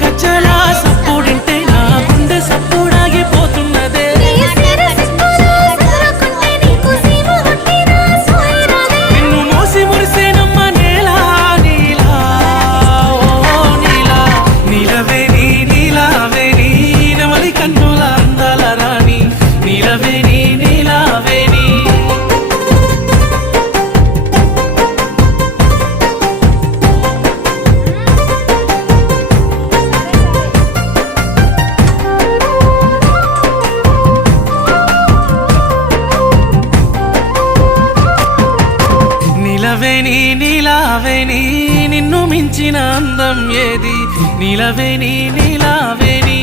గజ్జల సప్పుడింటే నా గుండె సప్పుడాగిపోతున్నదే నిన్ను మోసి మురిసేనమ్మ నేలా నీలా ఓ నీలా నీలవే నీ నీలావే నీ నెమలి కన్నుల అందాల రాణి నీలవే నీ నీలావే నీ నీలవేణి నీలావేణి నిన్ను మించిన అందం ఏది నీలవేణి నీలావేణి